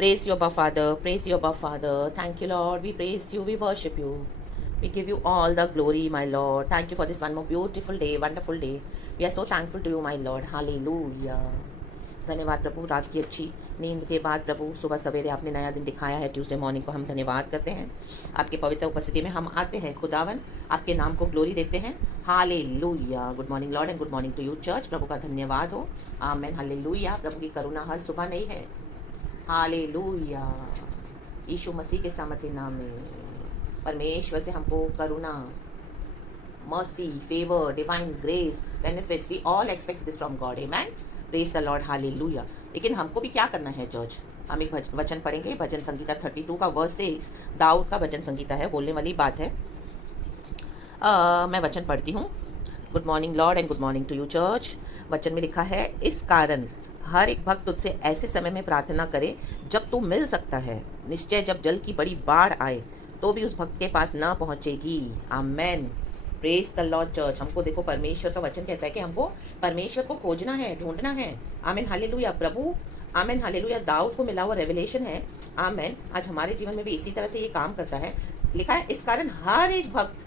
Praise you, Abba Father. Praise you, Abba Father. Thank you, Lord. We praise you. We worship you. We give you all the glory, my Lord. Thank you for this one more beautiful day, wonderful day. We are so thankful to you, my Lord. Hallelujah. धन्यवाद प्रभु, रात की अच्छी नींद के बाद प्रभु सुबह सवेरे आपने नया दिन दिखाया है। ट्यूसडे मॉर्निंग को हम धन्यवाद करते हैं। आपके पवित्र उपस्थिति में हम आते हैं खुदावन, आपके नाम को ग्लोरी देते हैं। Hallelujah. Good morning Lord and good morning to you church. प्रभु का धन्यवाद हो। आमेन। हालेलुया। प्रभु की करुणा हर सुबह नहीं है। हालेलुया। यीशु मसीह के सामर्थ्य नाम में परमेश्वर से हमको करुणा, mercy, favour, divine grace, benefits, we all expect this from God. Amen. Praise the Lord. Hallelujah. लेकिन हमको भी क्या करना है चर्च? हम एक वचन पढ़ेंगे, भजन संगीता 32 का वर्स 6। दाऊद का भजन संगीता है, बोलने वाली बात है। मैं वचन पढ़ती हूँ। Good morning Lord and good morning to you church. वचन में लिखा है, इस कारण हर एक भक्त तुझसे ऐसे समय में प्रार्थना करे जब तू मिल सकता है। निश्चय जब जल की बड़ी बाढ़ आए तो भी उस भक्त के पास ना पहुँचेगी। Amen. Praise the Lord church. हमको देखो, परमेश्वर का वचन कहता है कि हमको परमेश्वर को खोजना है, ढूंढना है। आमेन। हालेलुया। प्रभु, आमेन। हालेलुया। दाऊद को मिला हुआ रेवलेशन है। आमेन। आज हमारे जीवन में भी इसी तरह से ये काम करता है। लिखा है, इस कारण हर एक भक्त,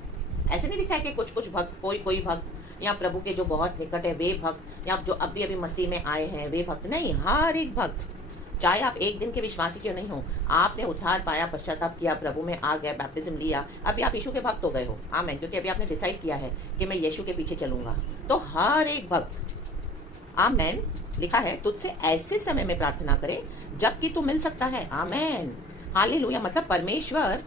ऐसे नहीं लिखा है कि कुछ कुछ भक्त, कोई भक्त, या प्रभु के जो बहुत निकट है वे भक्त, या जो अभी अभी मसीह में आए हैं वे भक्त नहीं। हर एक भक्त, चाहे आप एक दिन के विश्वासी क्यों नहीं हो, आपने उद्धार पाया, पश्चाताप किया, प्रभु में आ गए, बैप्टिज्म लिया, अभी आप यीशु के भक्त हो गए हो। आमेन। क्योंकि अभी आपने डिसाइड किया है कि मैं यीशु के पीछे चलूंगा। तो हर एक भक्त, आमेन, लिखा है तुझसे ऐसे समय में प्रार्थना करे जबकि तू मिल सकता है। आमेन। हालेलुया। मतलब परमेश्वर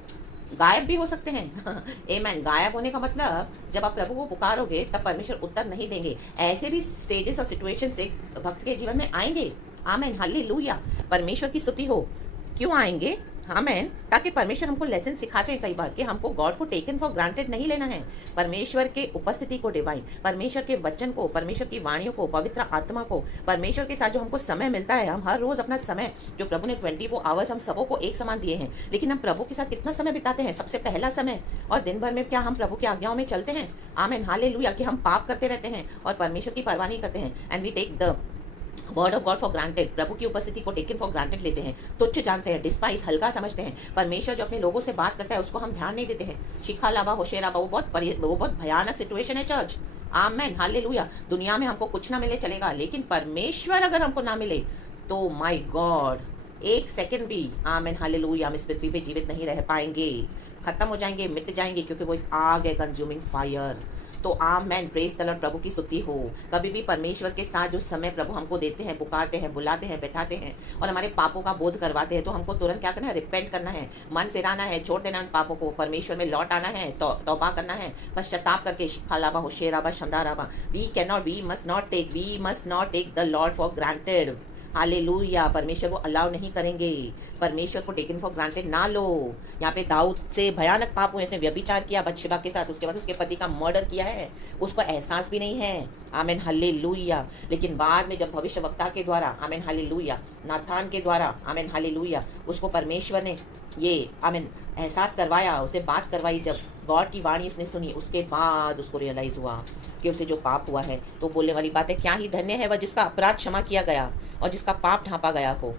गायब भी हो सकते हैं। आमेन। गायब होने का मतलब जब आप प्रभु को पुकारोगे तब परमेश्वर उत्तर नहीं देंगे। ऐसे भी स्टेजेस और सिचुएशंस एक भक्त के जीवन में आएंगे। आमेन। हालेलुया। परमेश्वर की स्तुति हो। क्यों आएंगे? आमेन। ताकि परमेश्वर हमको लेसन सिखाते हैं कई बार कि हमको गॉड को टेकन फॉर ग्रांटेड नहीं लेना है। परमेश्वर के उपस्थिति को, डिवाइन, परमेश्वर के वचन को, परमेश्वर की वाणियों को, पवित्र आत्मा को, परमेश्वर के साथ जो हमको समय मिलता है, हम हर रोज अपना समय जो प्रभु ने 24 आवर्स हम सबों को एक समान दिए हैं, लेकिन हम प्रभु के साथ कितना समय बिताते हैं? सबसे पहला समय। और दिन भर में क्या हम प्रभु की आज्ञाओं में चलते हैं? आमेन। हालेलुया। कि हम पाप करते रहते हैं और परमेश्वर की परवाह नहीं करते हैं। And we take the word of God for granted. प्रभु की उपस्थिति को टेकन फॉर ग्रांटेड लेते हैं, तुच्छ जानते हैं, डिस्पाइस, हल्का समझते हैं। परमेश्वर जो अपने लोगों से बात करता है उसको हम ध्यान नहीं देते हैं। शिखा लाभा, होशेराबा, वो बहुत भयानक सिचुएशन है चर्च। आमेन। हालेलुया। दुनिया में हमको कुछ ना मिले चलेगा, लेकिन परमेश्वर अगर हमको ना मिले तो माय गॉड, एक सेकंड भी, आमेन, हालेलुया, हम इस पृथ्वी पे जीवित नहीं रह पाएंगे, खत्म हो जाएंगे, मिट जाएंगे, क्योंकि वो एक आग है, कंज्यूमिंग फायर। तो आमेन। Praise the Lord. प्रभु की स्तुति हो। कभी भी परमेश्वर के साथ जो समय प्रभु हमको देते हैं, पुकारते हैं, बुलाते हैं, बैठाते हैं और हमारे पापों का बोध करवाते हैं, तो हमको तुरंत क्या करना है? रिपेंट करना है, मन फिराना है, छोड़ देना उन पापों को, परमेश्वर में लौट आना है, तौबा करना है, पश्चाताप करके। शिखालाबा, होशेराबा, शमदाराबा। We must not take the Lord for granted. Hallelujah. परमेश्वर को अलाउ नहीं करेंगे। परमेश्वर को टेकन फॉर ग्रांटेड ना लो। यहाँ पे दाऊद से भयानक पाप हुए। इसने व्यभिचार किया बत्शेबा के साथ, उसके बाद उसके पति का मर्डर किया है, उसको एहसास भी नहीं है। आमेन। हालेलुया। लेकिन बाद में जब भविष्यवक्ता के द्वारा, आमेन, हालेलुया, नाथान के द्वारा, आमेन, हालेलुया, उसको परमेश्वर ने ये, आमेन, एहसास करवाया, उसे बात करवाई, जब गॉड की वाणी उसने सुनी, उसके बाद उसको रियलाइज हुआ कि उसे जो पाप हुआ है। तो बोलने वाली बात है, क्या ही धन्य है वह जिसका अपराध क्षमा किया गया और जिसका पाप ढांपा गया हो।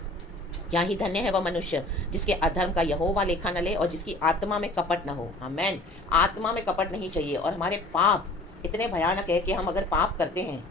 क्या ही धन्य है वह मनुष्य जिसके अधर्म का यहोवा लेखा न ले और जिसकी आत्मा में कपट न हो। आमेन। आत्मा में कपट नहीं चाहिए। और हमारे पाप इतने भयानक है कि हम अगर पाप करते हैं,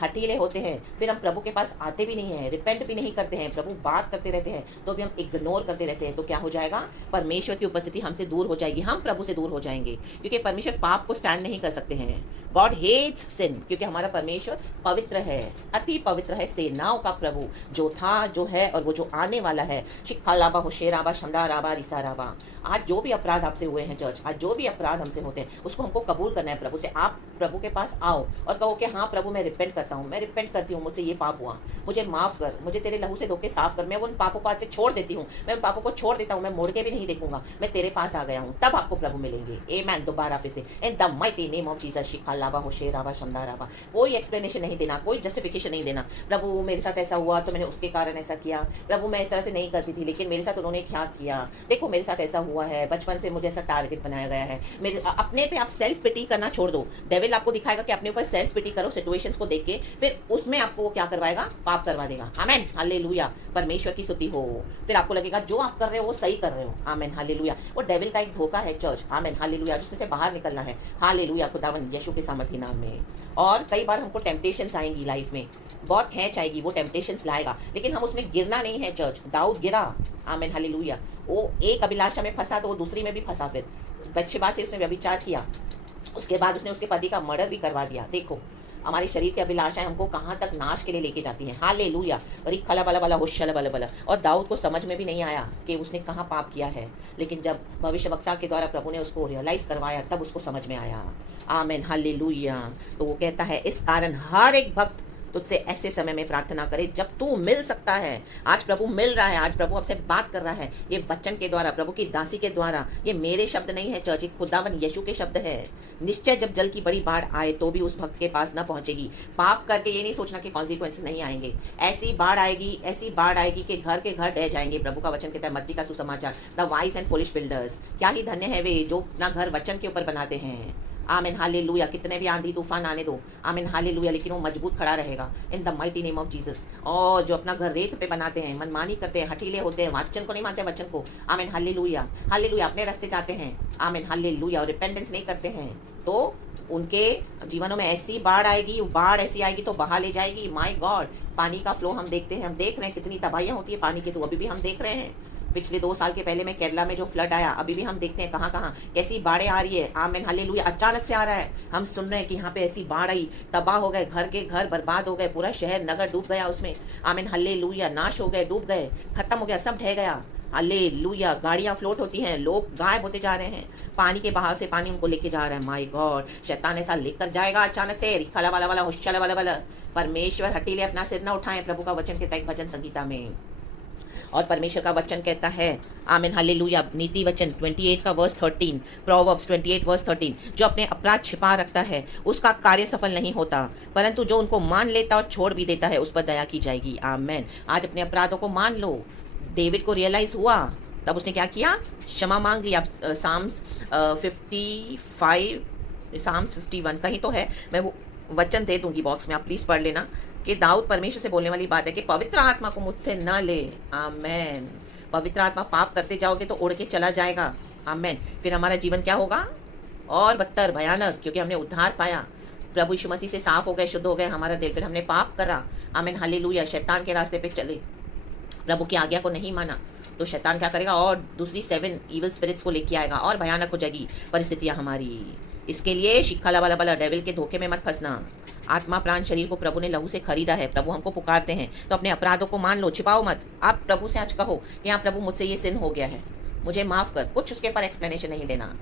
हठीले होते हैं, फिर हम प्रभु के पास आते भी नहीं हैं, रिपेंट भी नहीं करते हैं, प्रभु बात करते रहते हैं तो भी हम इग्नोर करते रहते हैं, तो क्या हो जाएगा? परमेश्वर की उपस्थिति हमसे दूर हो जाएगी, हम प्रभु से दूर हो जाएंगे, क्योंकि परमेश्वर पाप को स्टैंड नहीं कर सकते हैं। गॉड हेट्स सिन, क्योंकि हमारा परमेश्वर पवित्र है, अति पवित्र है, सेनाओं का प्रभु, जो था, जो है और वो जो आने वाला है। शिखालाबा, होशेराबा, शमदाराबा, रिसाराबा। आज जो भी अपराध आपसे हुए हैं चर्च, आज जो भी अपराध हमसे होते हैं, उसको हमको कबूल करना है प्रभु से। आप प्रभु के पास आओ और कहो कि हाँ प्रभु, मैं रिपेंट करता हूँ, मैं रिपेंट करती हूँ, मुझसे ये पाप हुआ, मुझे माफ कर, मुझे तेरे लहू से धो के साफ कर, मैं उन पापों को आज से छोड़ देती हूँ, मैं उन पापों को छोड़ देता हूँ, मैं मोड़ के भी नहीं देखूंगा, मैं तेरे पास आ गया हूँ। तब आपको प्रभु मिलेंगे। आमेन। दोबारा फिर से, in the mighty name of Jesus. शिखालाबा, होशेराबा, शमदाराबा। कोई एक्सप्लेनेशन नहीं देना, कोई जस्टिफिकेशन नहीं देना। प्रभु मेरे साथ ऐसा हुआ तो मैंने उसके कारण ऐसा किया, प्रभु मैं इस तरह से नहीं करती थी लेकिन मेरे साथ उन्होंने क्या किया, देखो मेरे साथ ऐसा हुआ है, बचपन से मुझे ऐसा टारगेट बनाया गया है। मेरे अपने पे आप सेल्फ पिटी करना छोड़ दो। डेविल आपको दिखाएगा कि अपने ऊपर सेल्फ पिटी करो, सिचुएशंस को देख के जाएंगे, फिर उसमें आपको वो क्या करवाएगा, पाप करवा देगा। आमेन, हालेलुया, परमेश्वर की स्तुति हो। फिर आपको लगेगा जो आप कर रहे हो वो सही कर रहे हो। आमेन, हालेलुया। वो डेविल का एक धोखा है चर्च। आमेन, हालेलुया, जिसमें से बाहर निकलना है। हालेलुया, खुदावन यीशु के सामर्थी नाम में। और कई बार हमको टेम्पटेशंस आएंगी लाइफ में, बहुत खेच आएगी, वो टेम्पटेशंस लाएगा, लेकिन हम उसमें गिरना नहीं है चर्च। दाऊद गिरा। आमेन, हालेलुया। वो एक अभिलाषा में फंसा तो वो दूसरी में भी फंसा। फिर बच्चेबा से उसने व्यभिचार किया, उसके बाद उसने उसके पति का मर्डर भी करवा दिया। देखो हमारे शरीर की अभिलाषाएं हमको कहाँ तक नाश के लिए लेके जाती हैं। हालेलुया। और एक खला बला बला होशला बला बला। और दाऊद को समझ में भी नहीं आया कि उसने कहाँ पाप किया है, लेकिन जब भविष्यवक्ता के द्वारा प्रभु ने उसको रियलाइज करवाया तब उसको समझ में आया। आमेन, हालेलुया। तो वो कहता है इस कारण हर एक भक्त तुझसे ऐसे समय में प्रार्थना करे जब तू मिल सकता है। आज प्रभु मिल रहा है, आज प्रभु आपसे बात कर रहा है, ये वचन के द्वारा, प्रभु की दासी के द्वारा। ये मेरे शब्द नहीं है चर्च, खुदावन यीशु के शब्द है। निश्चय जब जल की बड़ी बाढ़ आए तो भी उस भक्त के पास न पहुंचेगी। पाप करके ये नहीं सोचना कि कॉन्सिक्वेंसेस नहीं आएंगे। ऐसी बाढ़ आएगी, ऐसी बाढ़ आएगी कि घर के घर ढह जाएंगे। प्रभु का वचन कहता है मत्ती का सुसमाचार, the wise and foolish builders. क्या ही धन्य है वे जो अपना घर वचन के ऊपर बनाते हैं। आमेन, हालेलुया। कितने भी आंधी तूफान आने दो, आमेन, हालेलुया, लेकिन वो मजबूत खड़ा रहेगा इन the mighty name of Jesus. और जो अपना घर रेत पे बनाते हैं, मनमानी करते हैं, हठीले होते हैं, वचन को नहीं मानते, वचन को, आमेन, हालेलुया, हालेलुया, अपने रास्ते चाहते हैं, आमेन, हालेलुया, और रिपेंटेंस नहीं करते हैं, तो उनके जीवनों में ऐसी बाढ़ आएगी, बाढ़ ऐसी आएगी तो बहा ले जाएगी। माय गॉड, पानी का फ्लो हम देखते हैं, हम देख रहे हैं कितनी तबाहियां होती है पानी की, तो अभी भी हम देख रहे हैं। पिछले 2 साल के पहले में केरला में जो फ्लड आया, अभी भी हम देखते हैं कहाँ कहाँ कैसी बाढ़ें आ रही है। आमेन, हालेलुया। अचानक से आ रहा है, हम सुन रहे हैं कि यहाँ पे ऐसी बाढ़ आई, तबाह हो गए, घर के घर बर्बाद हो गए, पूरा शहर नगर डूब गया उसमें। आमेन, हालेलुया, नाश हो गए, डूब गए, खत्म हो गया, सब ढह गया। हालेलुया। गाड़ियाँ फ्लोट होती हैं, लोग गायब होते जा रहे हैं, पानी के बहाव से पानी उनको लेके जा रहा है। माय गॉड, शैतान ऐसा लेकर जाएगा अचानक से, रिखला वाला वाला होशला वाला वाला। परमेश्वर हटीले अपना सिर न उठाएं। प्रभु का वचन कहता है भजन संगीता में, और परमेश्वर का वचन कहता है, आमीन, हालेलुया, नीति वचन 28 का वर्स 13, प्रोवर्ब्स 28 वर्स 13, जो अपने अपराध छिपा रखता है उसका कार्य सफल नहीं होता, परंतु जो उनको मान लेता और छोड़ भी देता है उस पर दया की जाएगी। आमीन। आज अपने अपराधों को मान लो। डेविड को रियलाइज हुआ, तब उसने क्या किया, क्षमा मांग लिया। साम्स 55, साम्स 51 कहीं तो है, मैं वो वचन दे दूंगी बॉक्स में, आप प्लीज़ पढ़ लेना, कि दाऊद परमेश्वर से बोलने वाली बात है कि पवित्र आत्मा को मुझसे न ले। आमेन। पवित्र आत्मा पाप करते जाओगे तो उड़ के चला जाएगा। आमेन। फिर हमारा जीवन क्या होगा, और बदतर, भयानक, क्योंकि हमने उद्धार पाया, प्रभु यीशु मसीह से साफ हो गए, शुद्ध हो गए हमारा दिल, फिर हमने पाप करा। आमीन, हालेलुया, शैतान के रास्ते पे चले, प्रभु की आज्ञा को नहीं माना, तो शैतान क्या करेगा, और दूसरी 7 इविल स्पिरिट्स को लेके आएगा, और भयानक हो जाएगी परिस्थितियां हमारी। इसके लिए शिक्षा वाला वाला डेविल के धोखे में मत फंसना। आत्मा प्राण शरीर को प्रभु ने लहू से खरीदा है। प्रभु हमको पुकारते हैं, तो अपने अपराधों को मान लो, छिपाओ मत। आप प्रभु से आज कहो कि हाँ प्रभु, मुझसे ये सिन हो गया है, मुझे माफ़ कर। कुछ उसके ऊपर एक्सप्लेनेशन नहीं देना,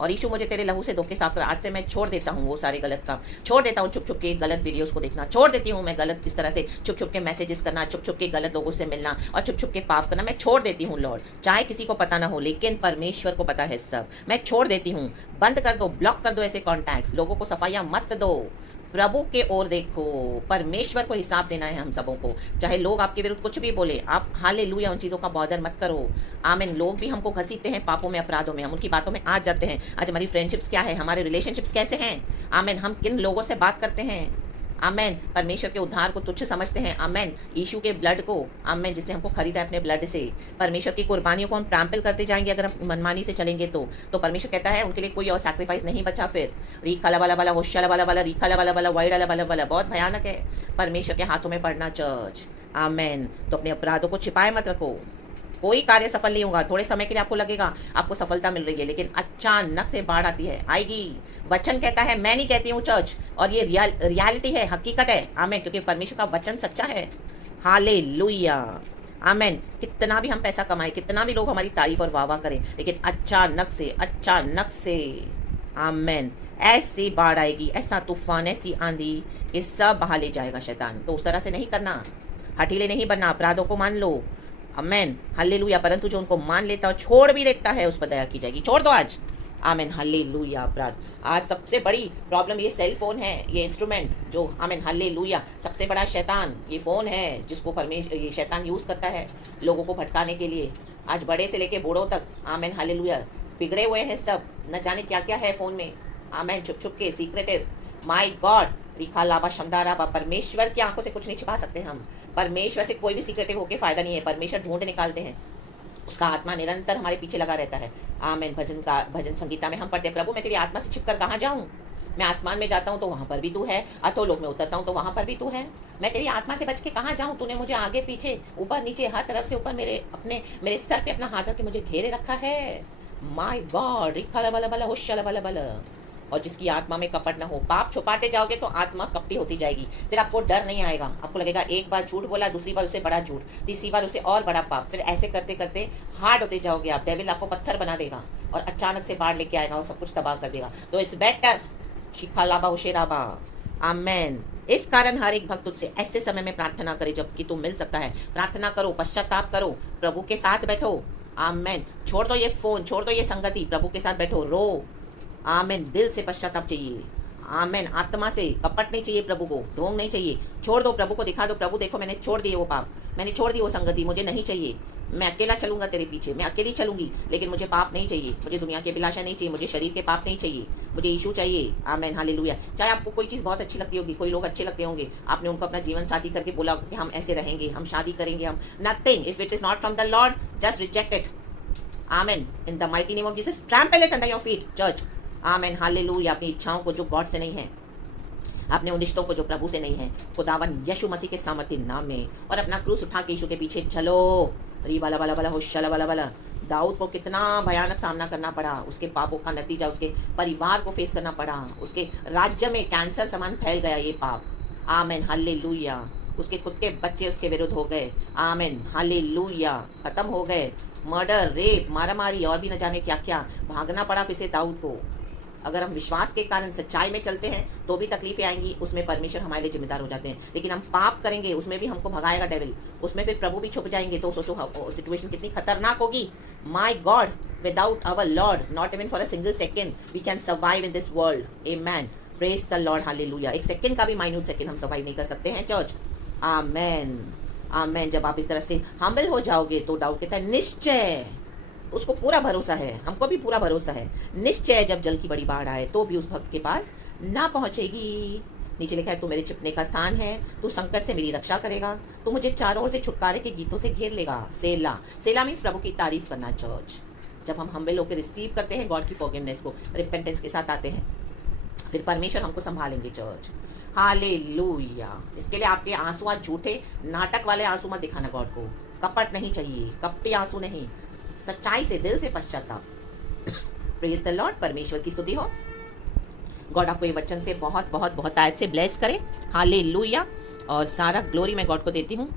और यीशु मुझे तेरे लहू से धोखे साफ कर। आज से मैं छोड़ देता हूँ वो सारे गलत काम, छोड़ देता हूँ छुप छुप के गलत वीडियोस को देखना, छोड़ देती हूँ मैं गलत इस तरह से छुप छुप के मैसेजेस करना, छुप छुप के गलत लोगों से मिलना और छुप छुप के पाप करना, मैं छोड़ देती हूँ लॉर्ड। चाहे किसी को पता ना हो, लेकिन परमेश्वर को पता है सब। मैं छोड़ देती हूँ, बंद कर दो, ब्लॉक कर दो ऐसे कॉन्टैक्ट्स, लोगों को सफाइयाँ मत दो। प्रभु के ओर देखो, परमेश्वर को हिसाब देना है हम सबों को। चाहे लोग आपके विरुद्ध कुछ भी बोले, आप हालेलुया उन चीज़ों का बॉदर मत करो। आमीन। लोग भी हमको घसीटते हैं पापों में, अपराधों में, हम उनकी बातों में आ जाते हैं। आज हमारी फ्रेंडशिप्स क्या है, हमारे रिलेशनशिप्स कैसे हैं, आमीन, हम किन लोगों से बात करते हैं, आमेन। परमेश्वर के उद्धार को तुच्छ समझते हैं, आमेन, यीशु के ब्लड को, आमेन, जिसने हमको खरीदा है अपने ब्लड से। परमेश्वर की कुर्बानियों को हम ट्रैम्पल करते जाएंगे अगर हम मनमानी से चलेंगे तो परमेश्वर कहता है उनके लिए कोई और सैक्रिफाइस नहीं बचा। फिर रीखा वाला वाला, होशा वाला वाला, रीखा वाला वाला, वाइड वाला वाला, बहुत भयानक है परमेश्वर के हाथों में पड़ना चर्च। आमेन। तो अपने अपराधों को छिपाए मत रखो। कोई कार्य सफल नहीं होगा। थोड़े समय के लिए आपको लगेगा आपको सफलता मिल रही है, लेकिन अचानक से बाढ़ आती है, आएगी। वचन कहता है, मैं नहीं कहती हूँ चर्च, और ये रियलिटी है, हकीकत है। आमेन। क्योंकि परमेश्वर का वचन सच्चा है। हालेलुया। आमेन। कितना भी हम पैसा कमाएं, कितना भी लोग हमारी तारीफ और वाह करें, लेकिन अचानक से आमेन, ऐसी बाढ़ आएगी, ऐसा तूफान, ऐसी आंधी, ये सब बहा ले जाएगा शैतान। तो उस तरह से नहीं करना, हठीले नहीं बनना, अपराधों को मान लो। आमेन, हालेलुया। परंतु जो उनको मान लेता और छोड़ भी देता है उस पर दया की जाएगी। छोड़ दो आज। आमेन, हालेलुया। अपराध आज सबसे बड़ी प्रॉब्लम ये सेल फोन है, ये इंस्ट्रूमेंट जो, आमेन, हालेलुया, सबसे बड़ा शैतान ये फ़ोन है, जिसको ये शैतान यूज़ करता है लोगों को भटकाने के लिए। आज बड़े से लेके बूढ़ों तक, आमेन, हालेलुया, बिगड़े हुए हैं सब, न जाने क्या क्या है फ़ोन में। आमेन। छुप छुप के, सीक्रेटिव, माय गॉड, रिखा लाबा शमदाराबा, परमेश्वर की आंखों से कुछ नहीं छिपा सकते हम। परमेश्वर से कोई भी सीक्रेटिव होके फायदा नहीं है। परमेश्वर ढूंढ निकालते हैं, उसका आत्मा निरंतर हमारे पीछे लगा रहता है। आमेन। भजन संगीता में हम पढ़ते हैं, प्रभु मैं तेरी आत्मा से छिपकर कहाँ जाऊँ। मैं आसमान में जाता हूँ तो वहाँ पर भी तू है, अधोलोक में उतरता हूँ तो वहाँ पर भी तू है। मैं तेरी आत्मा से बच के कहाँ जाऊँ। तूने मुझे आगे पीछे ऊपर नीचे हर तरफ से ऊपर मेरे सर पे अपना हाथ रख के मुझे घेरे रखा है। माय गॉड, रिखा लबा लबा होश लबा लबा। और जिसकी आत्मा में कपट ना हो, पाप छुपाते जाओगे तो आत्मा कपटी होती जाएगी। फिर आपको डर नहीं आएगा। आपको लगेगा एक बार झूठ बोला, दूसरी बार उसे बड़ा झूठ, तीसरी बार उसे और बड़ा पाप। फिर ऐसे करते करते हार्ड होते जाओगे आप। डेविल आपको पत्थर बना देगा और अचानक से बाढ़ लेके आएगा और सब कुछ तबाह कर देगा। तो इट्स बेटर शिखा लाबा उशेराबा। आमेन। इस कारण हर एक भक्त तुझसे ऐसे समय में प्रार्थना करे जबकि तू मिल सकता है। प्रार्थना करो, पश्चाताप करो, प्रभु के साथ बैठो। आमेन। छोड़ दो ये फोन, छोड़ दो ये संगति, प्रभु के साथ बैठो, रो। आमेन। दिल से पश्चाताप चाहिए। आमेन। आत्मा से कपट नहीं चाहिए, प्रभु को ढोंग नहीं चाहिए। छोड़ दो, प्रभु को दिखा दो, प्रभु देखो मैंने छोड़ दिए वो पाप, मैंने छोड़ दी वो संगति, मुझे नहीं चाहिए। मैं अकेला चलूंगा तेरे पीछे, मैं अकेली चलूंगी, लेकिन मुझे पाप नहीं चाहिए, मुझे दुनिया की अभिलाषा नहीं चाहिए, मुझे शरीर के पाप नहीं चाहिए, मुझे यीशु चाहिए। आमेन। हालेलुया। चाहे आपको कोई चीज़ बहुत अच्छी लगती होगी, कोई लोग अच्छे लगते होंगे, आपने उनको अपना जीवन साथी करके बोला कि हम ऐसे रहेंगे, हम शादी करेंगे, हम nothing. If it is not from the Lord, just reject it. Amen. In the mighty name of Jesus, trample it under your feet, church. Amen. Hallelujah. अपनी इच्छाओं को जो गॉड से नहीं है, अपने उन रिश्तों को जो प्रभु से नहीं है, खुदावन यीशु मसीह के सामर्थ्य नाम में, और अपना क्रूस उठा के यीशु के पीछे चलो। री बाला बाला बाला होशला बाला बाला। दाऊद को कितना भयानक सामना करना पड़ा, उसके पापों का नतीजा उसके परिवार को फेस करना पड़ा। उसके राज्य में कैंसर समान फैल गया ये पाप। आमेन। हालेलुया। उसके खुद के बच्चे उसके विरुद्ध हो गए। आमेन। हालेलुया। खत्म हो गए। मर्डर, रेप, मारामारी और भी न जाने क्या क्या, भागना पड़ा फिर से दाऊद को। अगर हम विश्वास के कारण सच्चाई में चलते हैं तो भी तकलीफें आएंगी, उसमें परमेश्वर हमारे लिए जिम्मेदार हो जाते हैं। लेकिन हम पाप करेंगे, उसमें भी हमको भगाएगा डेविल, उसमें फिर प्रभु भी छुप जाएंगे। तो सोचो सिचुएशन कितनी खतरनाक होगी। My God, without our Lord, not even for a single second we can survive in this world. Amen. Praise the Lord. Hallelujah. एक सेकेंड का भी माइन्यूट सेकेंड हम सर्वाइव नहीं कर सकते हैं चर्च। आमेन। आमेन। जब आप इस तरह से हम्बल हो जाओगे तो दाऊद कहता है निश्चय, उसको पूरा भरोसा है, हमको भी पूरा भरोसा है, निश्चय जब जल की बड़ी बाढ़ आए तो भी उस भक्त के पास ना पहुंचेगी। नीचे लिखा है, तू मेरे छिपने का स्थान है, तू संकट से मेरी रक्षा करेगा, तू मुझे चारों ओर से छुटकारे के गीतों से घेर लेगा। सेला। सेला मीन्स प्रभु की तारीफ करना चर्च। जब हम हम्बल होकर रिसीव करते हैं गॉड की फॉरगिवनेस को, रिपेंटेंस के साथ आते हैं, फिर परमेश्वर हमको संभालेंगे चर्च। हालेलुया। इसके लिए आपके आंसू आज झूठे नाटक वाले आंसू मत दिखाना गॉड को। कपट नहीं चाहिए, कपटी आंसू नहीं, सच्चाई से दिल से पश्चाताप। Praise the Lord. परमेश्वर की स्तुति हो। गॉड आपको ये वचन से बहुत बहुत बहुत आयत से ब्लेस करे। हालेलुया। और सारा ग्लोरी मैं गॉड को देती हूँ।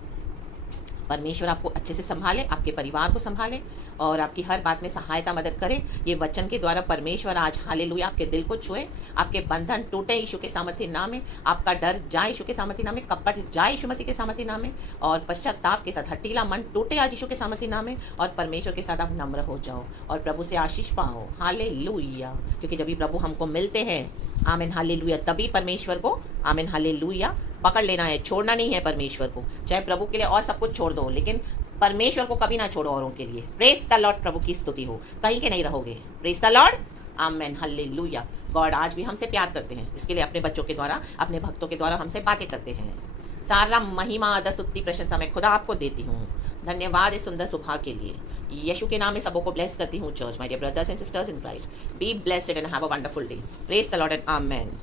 परमेश्वर आपको अच्छे से संभाले, आपके परिवार को संभाले और आपकी हर बात में सहायता मदद करे। ये वचन के द्वारा परमेश्वर आज हालेलुया आपके दिल को छुए, आपके बंधन टूटे यीशु के सामर्थ्य नाम में, आपका डर जाए यीशु के सामर्थ्य नाम में, कपट जाए यीशु मसीह के सामर्थ्य नाम में, और पश्चाताप के साथ हटीला मन टूटे आज यीशु के सामर्थ्य नाम में, और परमेश्वर के साथ आप नम्र हो जाओ और प्रभु से आशीष पाओ। हालेलुया। क्योंकि जब भी प्रभु हमको मिलते हैं, आमीन हालेलुया, तभी परमेश्वर को आमीन हालेलुया पकड़ लेना है, छोड़ना नहीं है परमेश्वर को। चाहे प्रभु के लिए और सब कुछ छोड़ दो, लेकिन परमेश्वर को कभी ना छोड़ो औरों के लिए। Praise the Lord. प्रभु की स्तुति हो, कहीं के नहीं रहोगे। Praise the Lord. Amen hallelujah. God आज भी हमसे प्यार करते हैं, इसके लिए अपने बच्चों के द्वारा, अपने भक्तों के द्वारा हमसे बातें करते हैं। सारा महिमा आदर स्तुति प्रशंसा मैं खुदा आपको देती हूँ। धन्यवाद इस सुंदर सुबह के लिए। यीशु के नाम में सबों को ब्लेस करती हूँ church. My dear brothers and sisters in Christ, be blessed and have a wonderful day. Praise the Lord and amen.